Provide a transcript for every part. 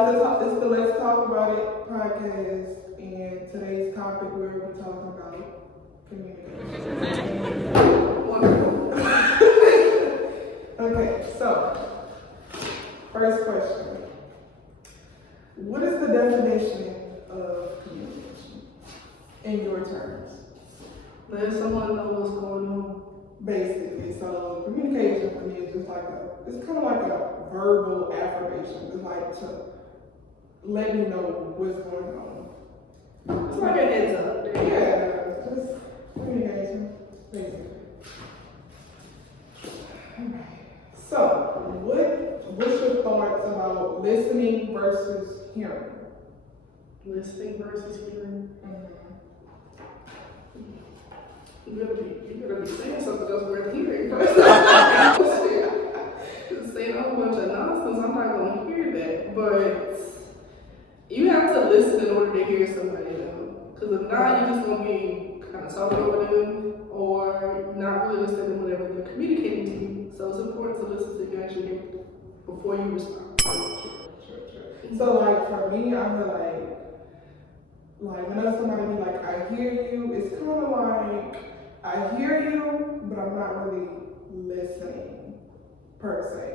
This is the Let's Talk About It podcast, and today's topic we're going to be talking about communication. Wonderful. Okay, so first question: what is the definition of communication in your terms? Let someone know what's going on. Basically, so communication for me is just like it's kind of like a verbal affirmation. It's like to let you know what's going on. It's like a heads up. Yeah, just communication, basically. Alright. So, what's your thoughts about listening versus hearing? Listening versus hearing. Mm-hmm. You gotta be saying something else worth hearing. Just saying a whole bunch of nonsense, I'm not gonna hear that. But you have to listen in order to hear somebody though. Because if not, you're just gonna be kind of talking over them or not really understanding whatever they're communicating to you. So it's important to listen so you can actually hear before you respond. Sure. So like for me, I feel like whenever somebody be like, I hear you, it's kind of like I hear you, but I'm not really listening per se.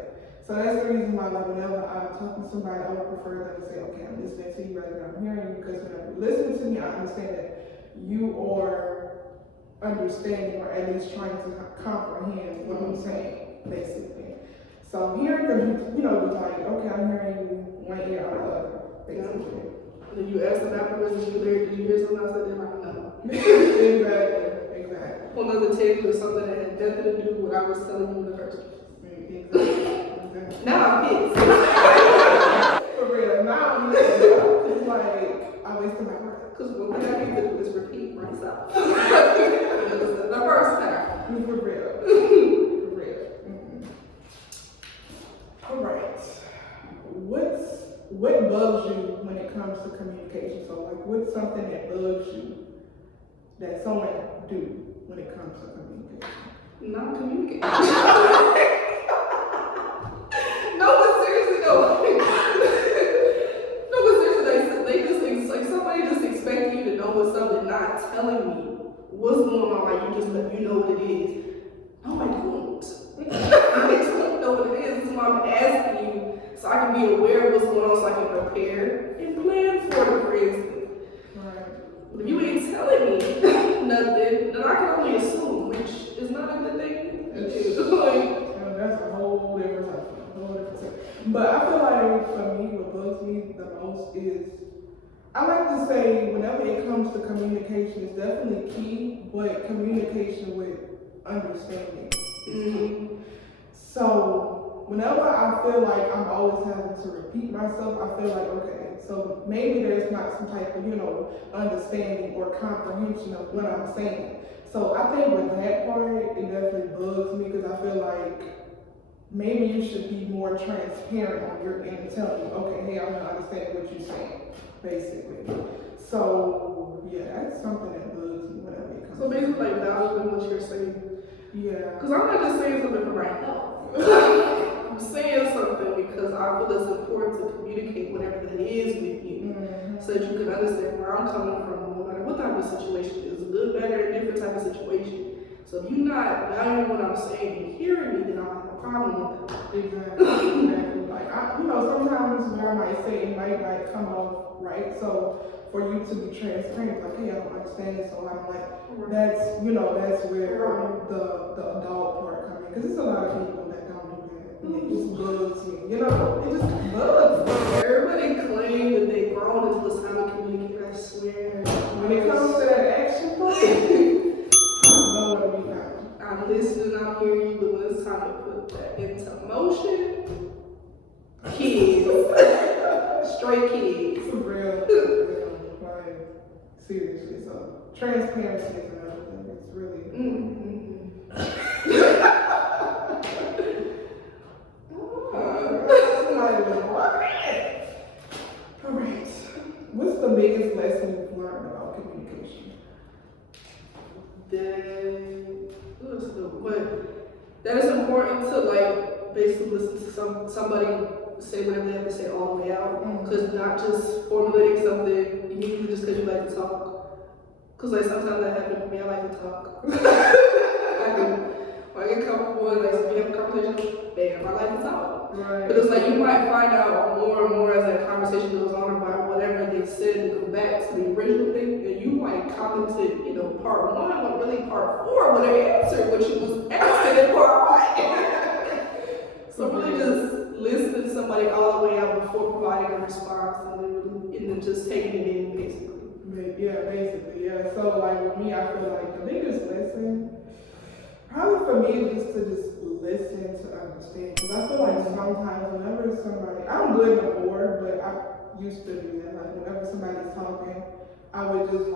So that's the reason why, like, whenever I'm talking to somebody, I would prefer them to say, okay, I'm listening to you rather than I'm hearing you, because whenever you listen to me, I understand that you are understanding or at least trying to comprehend what I'm saying, basically. So hearing them, you know, be like, okay, I'm hearing you one ear out of the other, basically. And then you ask them afterwards, did you hear something else? They're like, no. Exactly. Well, another tell you something that had nothing to do with what I was telling you in the first place. Exactly. Now I'm pissed. For real. Now it's like I wasted my breath. Because what I need to do is repeat myself. The first time. For real. For real. Mm-hmm. All right. What bugs you when it comes to communication? So like what's something that bugs you that someone do when it comes to communication? Not communicating. No, but seriously, they just like somebody just expecting you to know what's up and not telling me what's going on. Like you just let me know what it is. No, I don't. I don't know what it is. This is why I'm asking you so I can be aware of what's going on, so I can prepare and plan for it. For instance, Right. but if you ain't telling me nothing, then I can only assume, which is not a good thing. That's a whole different thing. But I feel like for me, what bugs me the most is, I like to say whenever it comes to communication, it's definitely key, but communication with understanding is key. So whenever I feel like I'm always having to repeat myself, I feel like, okay, so maybe there's not some type of, understanding or comprehension of what I'm saying. So I think with that part, it definitely bugs me because I feel like maybe you should be more transparent on your end and tell me, okay, hey, I want to understand what you're saying, basically. So yeah, that's something that bugs me whenever it comes. So basically, like valuing what you're saying. Yeah. Because I'm not just saying something for my health. I'm saying something because I feel it's important to communicate whatever that is with you, so that you can understand where I'm coming from, no matter what type of situation it is, a good, better, and different type of situation. So if you're not valuing what I'm saying and hearing me, then I have a problem with that. Exactly. Like sometimes what I might say it might like come off right. So for you to be transparent, like, hey, I don't understand this, so I'm like, that's where the adult part comes in. Because there's a lot of people that don't do that. And it just bugs me. It just bugs me. Everybody claims that they grown until it's time to communicate. I swear. When it comes to that action part, nowhere to be found. I'm listening, I'm hearing you, but when it's time to put that into motion, kids, straight kids. For real. Like, seriously. So, transparency is another thing. It's really. Alright. What's the biggest lesson you've learned about communication? That it's important to like basically listen to somebody say whatever they have to say all the way out, because Just not just formulating something immediately just because you like to talk. Because like sometimes that happens to me, I like to talk. I do. When I get comfortable and like we have a conversation, bam, I like to talk. Right. But it's like you might find out more and more as that conversation goes on about whatever they said and go back to the original thing, and you might commented, you know, part one, but really part four when they answered what you was asking in part one. So really just listen to somebody all the way out before providing a response, and then just taking it in basically. Yeah, basically, yeah. So like with me, I feel like the biggest lesson, probably for me, is just to listen to understand. Because I feel like sometimes whenever somebody, I don't do it no more, but I used to do that. Like whenever somebody's talking, I would just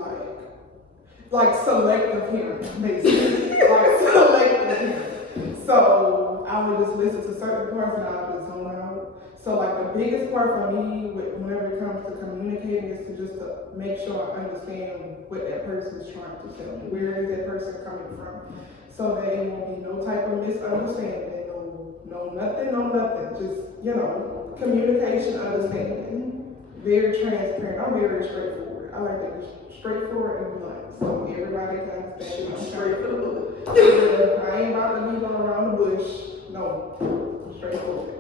like selective hearing, basically. Like selective hearing. So I would just listen to certain parts and I would zone out. So like the biggest part for me, whenever it comes to communicating, is to just to make sure I understand what that person is trying to tell me. Where is that person coming from? So there won't be no type of misunderstanding, no nothing. Just, you know, communication, understanding. Very transparent. I'm very straightforward. I like to be straightforward and blunt. So everybody can understand. I'm Straight for the bullet. Yeah, I ain't about to be going around the bush. No, straightforward.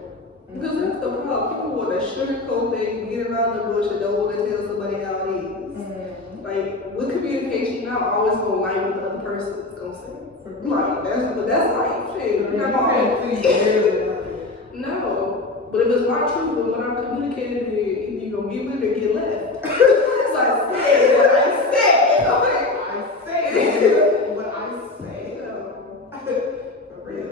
Because that's the problem. People want to sugarcoat things, get around the bush, and don't want to tell somebody how it is. Like, with communication, you're not always going to like what the other person is going to say. Like, that's life. Shit. You're not going to No. But if it's my truth, and what I'm communicating, either you're going to get with it or get left. So I said what I said. Okay. I say what I say. For real.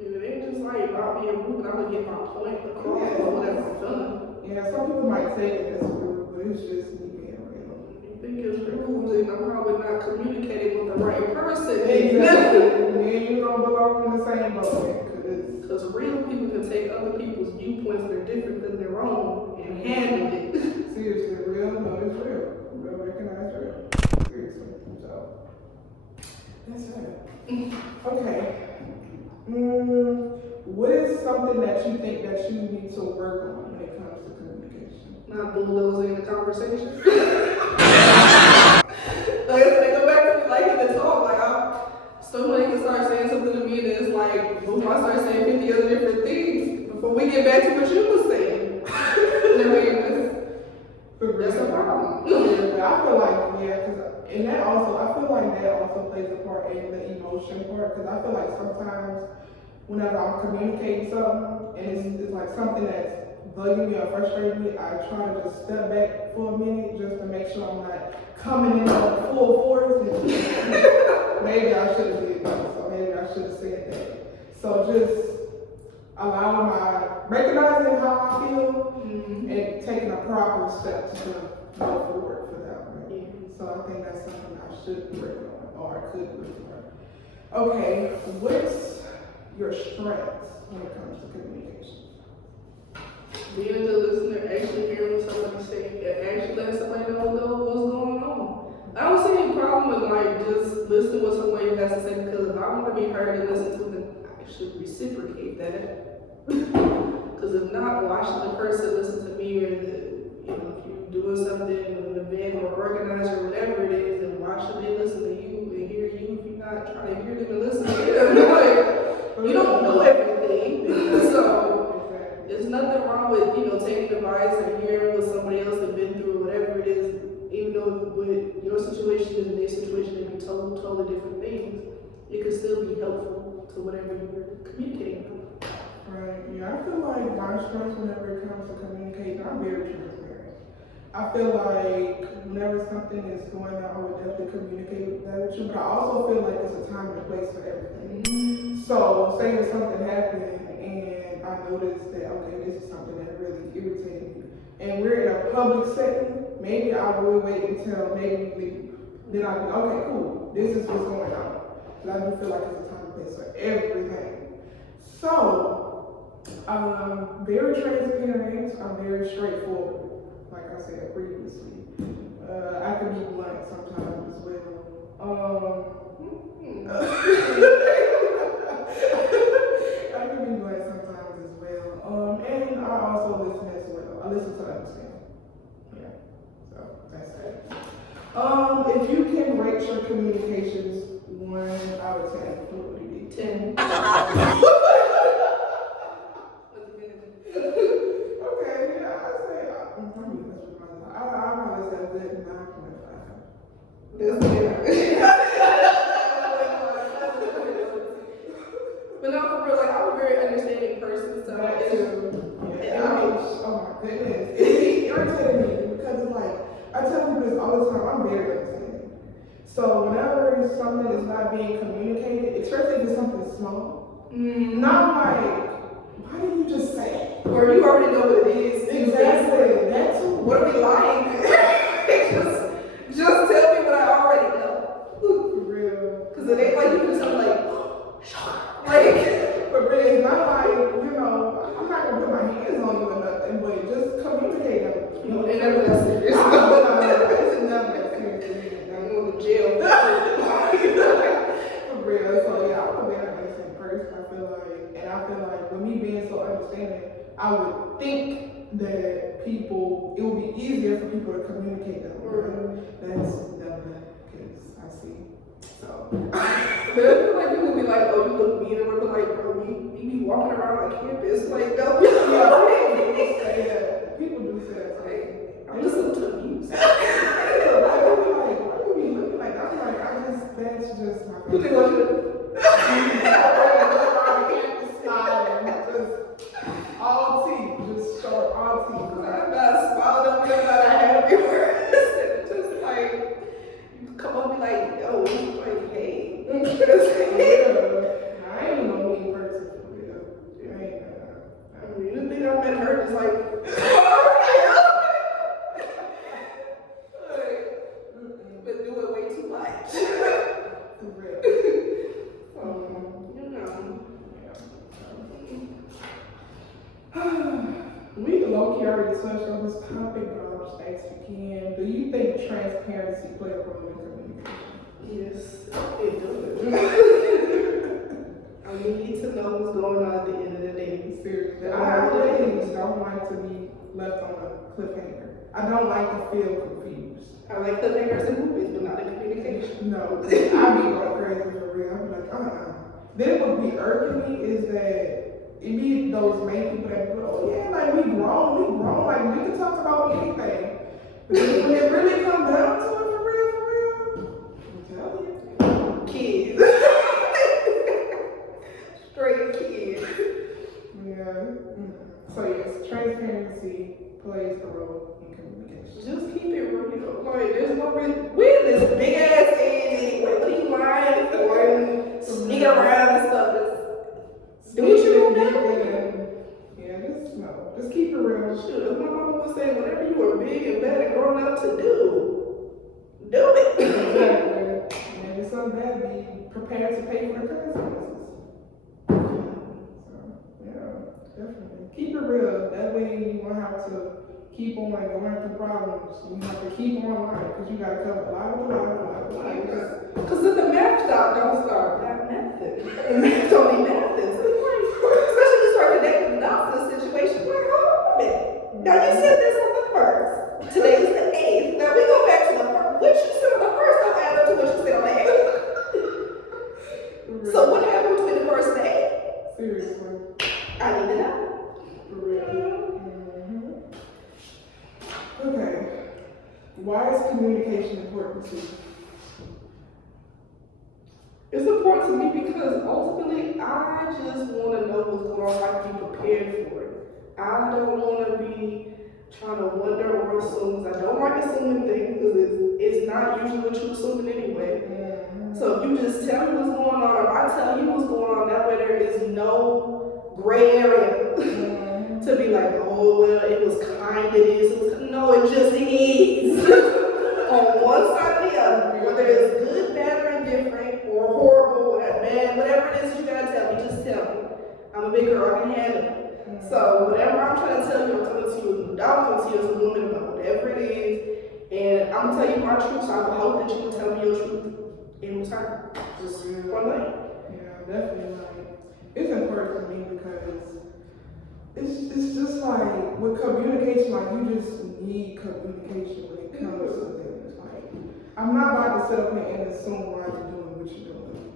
It ain't just like about being rude, but I'm going to get my point across or whatever I'm feeling. Yeah, some people might take it as rude, but it's just me being real. You think it's rude, and I'm probably not communicating with the right person. Exactly. Me and you don't belong in the same boat. Because real people can take other people's viewpoints that are different than their own and handle it. Seriously, real, no, it's real. Real, recognize real. Seriously. So, that's it. Okay. What is something that you think that you need to work on when it comes to communication? Not bulldozing the conversation. Like I said, they go back to like in the talk, like somebody can start saying something to me and it's like, before I start saying 50 other different things, before we get back to what you were saying. That's a problem. Yeah, I feel like, and that also, I feel like that also plays a part in the emotion part, because I feel like sometimes whenever I'm communicating something and it's like something that's bugging me or frustrating me, I try to just step back for a minute just to make sure I'm not coming in on full force. And maybe I should have did that, so maybe I should have said that. So just recognizing how I feel and taking a proper step to go forward for that. Right? So I think that's something I should work on, or I could work on. Okay, what's your strengths when it comes to communication? Being the listener, actually hearing what somebody say, and actually letting somebody know what's going on. I don't see any problem with like just listening to what somebody has to say, because if I want to be heard and listened to, then I should reciprocate that. Because if not, why should the person listen to me, or if you're doing something with an event or organizer or whatever it is, then why should they listen to you and hear you if you're not trying to hear them and listen to them? Like, you don't know everything, so there's nothing wrong with taking advice and hearing what somebody else has been through or whatever it is, even though what your situation is and their situation may be totally different things. It could still be helpful to whatever you're communicating with. Right, yeah, I feel like my strengths whenever it comes to communicating, I'm very transparent. I feel like whenever something is going on, I would definitely communicate that with you, but I also feel like there's a time and a place for everything. So, say if something happened and I noticed that, okay, this is something that really irritated me, and we're in a public setting, maybe I would wait until maybe we leave. Then I'd be, okay, cool, this is what's going on. But I do feel like there's a time and place for everything. So, I'm very transparent, I'm very straightforward, like I said previously. I can be blunt sometimes as well. I can be blunt sometimes as well. And I also listen as well. I listen to understand. Yeah. So that's it. If you can rate your communications 1 out of 10, what would it be? 10. Okay, yeah, I'd say I'm probably say a good 9.5. That's good. But no, for real, like I'm a very understanding person, so Oh my goodness. It irritated me because it's like, I tell people this all the time, I'm very understanding. So whenever something is not being communicated, especially if it's something small, not like, why didn't you just say it? Or you already know what it is. Exactly. That's what are we lying? just tell me what I already know. For real. Because it ain't like you can tell me like, for real, it's not like, I'm not gonna put my hands on you or nothing, but just communicate them. It never that serious. It's never that serious. I'm going to jail. For real. So yeah, I'm a very understanding person. I feel like with me being so understanding, I would think that it would be easier for people to communicate that way. That's never because I see. So. But I feel like people be like, oh, you look mean or whatever, like, bro, you be walking around like campus, like, no. People do say that. Like, I'm listening to music. Why you be looking like that? I'm like, that's just my Who they want you to? all teeth, just short, all teeth. I'm not smiling up there, not a happy person. Just like, you come up and be like, yo, like, hey. I ain't no mean person for real. I mean, the thing I met her is like, but do it way too much. For real. We low-key already touched on this topic, but I'll just ask again. Do you think transparency plays a role in communication? Yes, it does. I need to know what's going on at the end of the day. Seriously, I always don't like to be left on a cliffhanger. I don't like to feel confused. I like cliffhangers in movies, but not in communication. No, I be going crazy for real. I'm like, Then what be irking me is that it be those main people that be like, oh yeah, like we grown, like we can talk about anything. But then when it really comes down to it, for real, I'm telling you. Kids. Straight kids. Yeah. So yes, transparency plays a role in communication. Just keep it real. Like there's no reason. We're this big ass age anyway. What are you lying for? Sneaking around and stuff. Do what you want to do. Yeah, just keep it real. Shoot, as my mama would say, whatever you are big and bad and grown up to do it. Exactly. And if something bad, be prepared to pay for the consequences. So, yeah, definitely. Keep it real. That way you won't have to keep on going through problems. You have to keep on lying because you got to come lie. Because if the math don't start, that method. And math don't be methods. Especially you start connecting the dots to the situation. Like, hold on a minute. Now you said this on the first. Today is the 8th. Now we go back to the first. What you said on the first don't add up to what you said on the 8th. So what happened between the first and the 8th? Seriously. I need to know. For real. Okay. Why is communication important to you? It's important to me because ultimately I just want to know what's going on so I can be prepared for it. I don't want to be trying to wonder or assume. I don't like assuming things because it's not usually what you're assuming anyway. So if you just tell me what's going on, or if I tell you what's going on, that way there is no gray area to be like, oh well, it was kind of this. No, it just is. On one side or the other, whether it's good, bad, or indifferent, or horrible, whatever it is you gotta tell me, just tell me. I'm a big girl, I can handle it. So whatever I'm trying to tell you, I'm coming to you as an adult, I'm coming to you as a woman about whatever it is, and I'm gonna tell you my truth, so I will hope that you will tell me your truth in return. Just one way. Yeah, definitely. It's important to me because it's just like with communication, like you just need communication. communication when it comes to this. Like, I'm not about to sit up here and assume why you're doing what you're doing.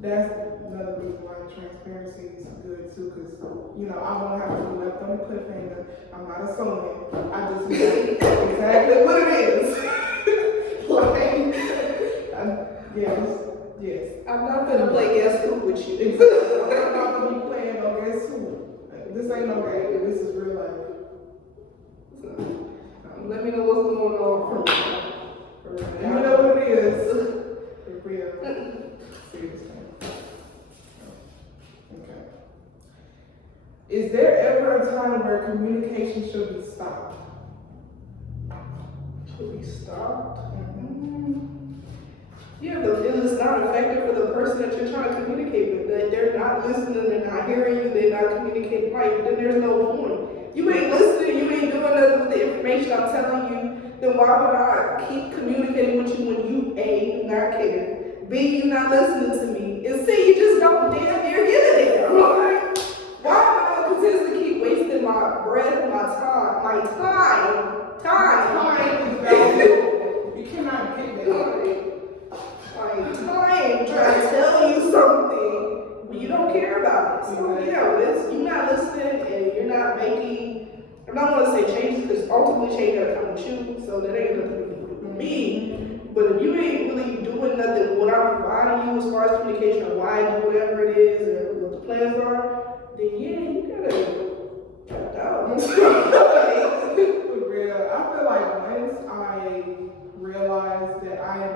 That's another reason why transparency is good too, because I won't have to be left on the cliffhanger. I'm not assuming. I just know exactly what it is. Yes. I'm not gonna play guess who with you. Exactly. I'm not gonna be playing no guess who. This ain't no game. This is real life. So, let me know what's going on. Let me know what it is. For real. Seriously. Okay. Is there ever a time where communication should be stopped? Should be stopped? Yeah, but it's not effective for the person that you're trying to communicate with. That they're not listening, they're not hearing you, they're not communicating right, then there's no point. You ain't listening, you ain't doing nothing with the information I'm telling you, then why would I keep communicating with you when you A, do not care, B, you not listening to me, and C, you just don't damn near get it there. Like, why am I continuously keep wasting my breath, my time? Time is valuable. You cannot get that. Time trying to tell you something, but you don't care about it. So you're not listening and you're not making, I'm not going to say changes because ultimately change gotta come with you, so that ain't nothing to do with me. But if you ain't really doing nothing with what I'm providing you as far as communication or why I do whatever it is or what the plans are, then you gotta cut it out. For real. I feel like once I realize that I am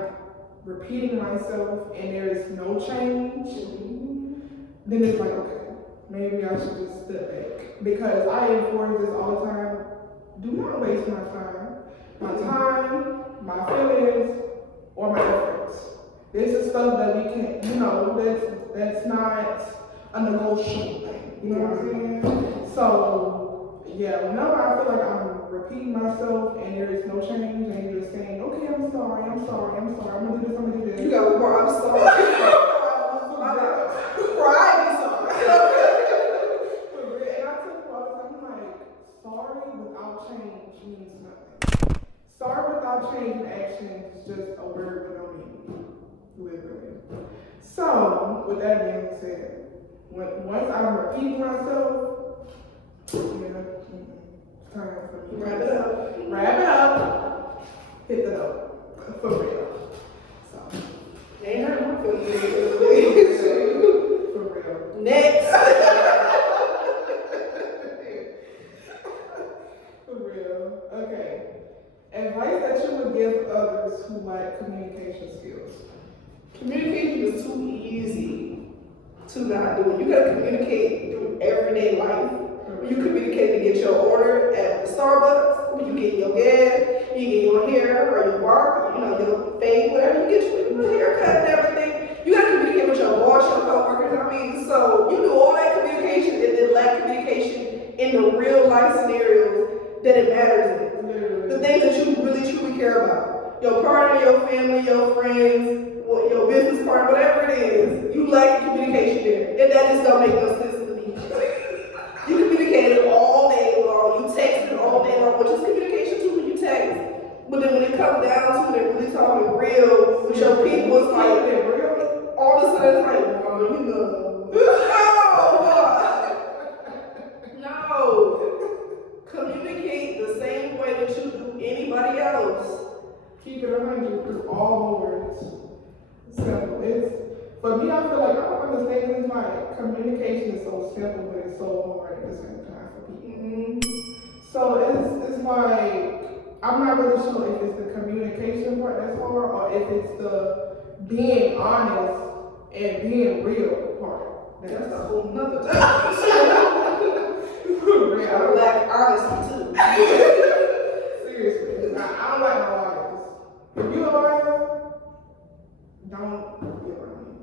repeating myself and there is no change, then it's like, okay, maybe I should just step back. Because I enforce this all the time. Do not waste my time, my feelings, or my efforts. This is stuff that we can't, that's not a negotiable thing. You know what I'm saying? So, whenever I feel like I'm repeating myself and there is no change and you're saying, okay, I'm sorry, I'm gonna do this. You got more, I'm sorry. Cry, sorry. And I tell you all the time, I'm like, sorry without change means nothing. Sorry without change in action is just a word with no meaning. Literally. So, with that being said, once I'm repeating myself, time for me. Wrap it up. Hit the note. For real. So. Ain't hurt my feelings. For real. Next. For real. Okay. Advice that you would give others who lack communication skills. Communication is too easy to not do it. You gotta communicate through everyday life. When you communicate to get your order at the Starbucks, when you get your gas, you get your hair or your barber, your fade, whatever you get your haircut and everything. You gotta communicate with your boss, your coworkers. So you do all that communication and then lack communication in the real life scenarios that it matters in. The things that you really truly care about. Your partner, your family, your friends, your business partner, whatever it is, you lack communication there. And that just don't make no sense to me. You communicated all day long, you texted all day long, which is communication too when you text. But then when it comes down to it, really talking real with your people, it's like, all of a sudden it's like, no. Communicate the same way that you do anybody else. Keep it 100 through all words. Simple. For me, I feel like I don't understand. It's like communication is so simple, but it's so hard at the same time for people. So it's like I'm not really sure if it's the communication part that's hard, or if it's the being honest and being real part. That's a whole nother thing. I lack honesty too. Seriously, I don't like my liars. If you're a liar, don't be around me.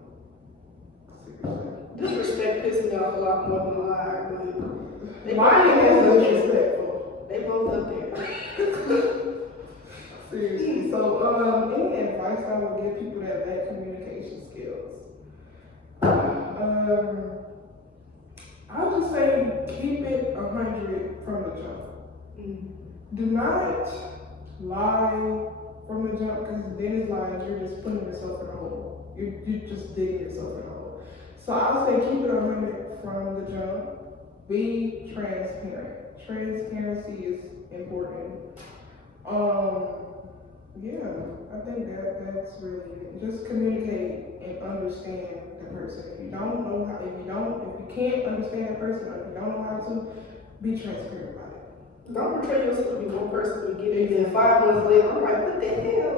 Disrespect pisses me off a lot more than a liar, but lying is disrespectful. They both up there. Seriously. So, any advice I would give people that lack communication skills? I'll just say keep it 100 from the jump. Do not lie from the jump, because then it's like you're just putting yourself in a hole. You're just digging yourself in a hole. So I'll say keep it 100 from the jump. Be transparent. Transparency is important. Yeah, I think that's really it. Just communicate and understand the person. If you can't understand the person, or if you don't know how to, be transparent about it. Don't portray yourself to be one person you get in, and 5 months later, I'm like, what the hell?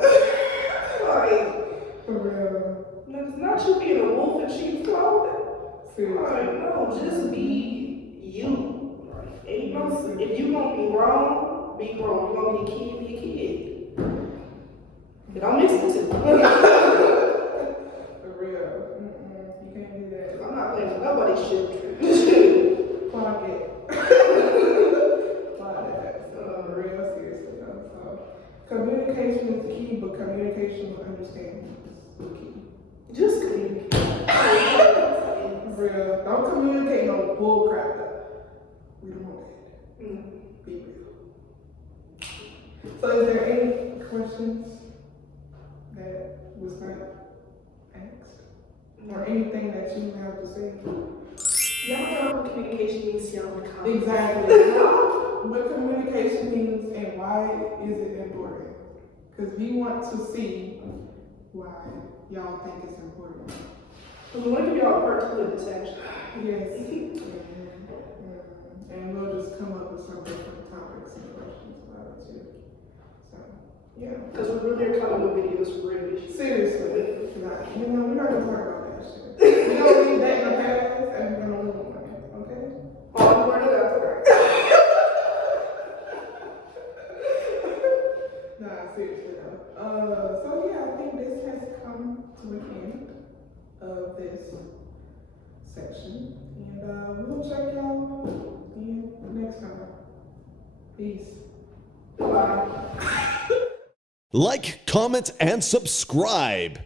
Like, For real. no, it's not you being a wolf in sheep's clothing. Seriously. Like, no, just be you. And if you gonna be wrong, be wrong. You gonna be a kid, be a kid. And don't mix the two. For real. You can't do that. I'm not playing with nobody's children. Clock it. Clock that. So, real seriously though. So, communication is the key, but communication with understanding is the key. Just communicate. For real. Don't communicate no bull crap though. We don't want that. Be real. So, is there any questions that was not asked? Or anything that you have to say? Y'all know what communication means to y'all in the comments. Exactly. What communication means and why is it important? Because we want to see why y'all think it's important. We want to give y'all a part 2 of this actually. Yes. And we'll just come up with some different topics and questions about it too. So, yeah. Because we really are coming with videos for real issues. Seriously. We're not going to talk about that shit. We're going to leave that in the past and we're going to move on. Okay? All the word of that. Nah, seriously though. So yeah, I think this has come to an end of this section. And we'll check y'all in next time. Peace. Bye. Like, comment, and subscribe.